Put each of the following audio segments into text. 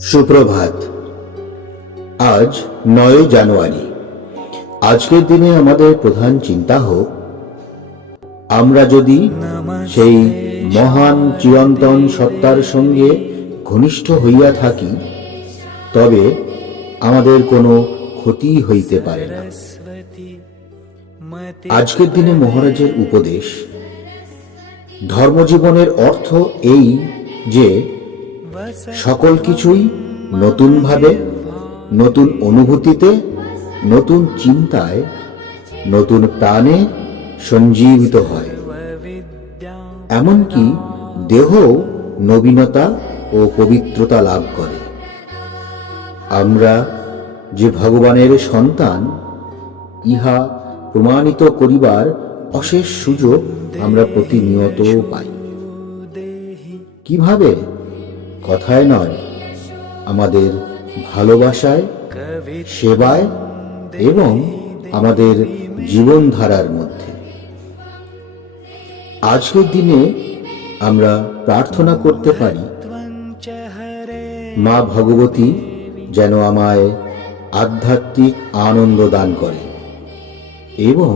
সুপ্রভাত। আজ নয় জানুয়ারি। আজকের দিনে আমাদের প্রধান চিন্তা হোক, আমরা যদি সেই মহান চিরন্তন সত্তার সঙ্গে ঘনিষ্ঠ হইয়া থাকি, তবে আমাদের কোনো ক্ষতি হইতে পারে না। আজকের দিনে মহারাজের উপদেশ, ধর্মজীবনের অর্থ এই যে সকল কিছুই নতুনভাবে, নতুন অনুভূতিতে, নতুন চিন্তায়, নতুন প্রাণে সঞ্জীবিত হয়। এমনকি দেহ নবীনতা ও পবিত্রতা লাভ করে। আমরা যে ভগবানের সন্তান, ইহা প্রমাণিত করিবার অশেষ সুযোগ আমরা প্রতিনিয়ত পাই। কীভাবে কথায় নয়, আমাদের ভালোবাসায়, সেবায় এবং আমাদের জীবনধারার মধ্যে। আজকের দিনে আমরা প্রার্থনা করতে পারি, মা ভগবতী যেন আমায় আধ্যাত্মিক আনন্দ দান করে এবং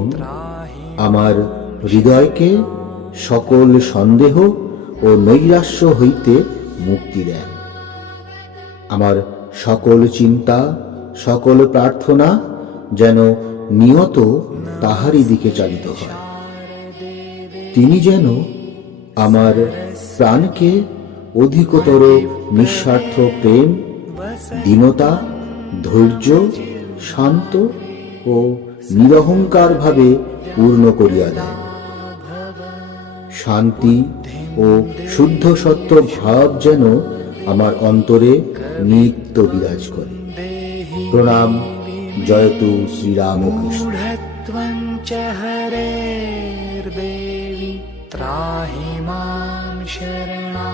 আমার হৃদয়কে সকল সন্দেহ ও নৈরাশ্য হইতে মুক্তি দেন। আমার সকল চিন্তা, সকল প্রার্থনা যেন নিয়ত তাহারই দিকে চালিত হয়। তিনি যেন আমার প্রাণকে অধিকতর নিঃস্বার্থ প্রেম, দীনতা, ধৈর্য, শান্ত ও নিরহংকারভাবে পূর্ণ করিয়া দেন। শান্তি ও শুদ্ধ সত্য ভাব যেন আমার অন্তরে নিত্য বিরাজ করে প্রণাম জয়তু শ্রীরামকৃষ্ণ मूढत्वं च हरेर्देवि त्राहि मां शरणा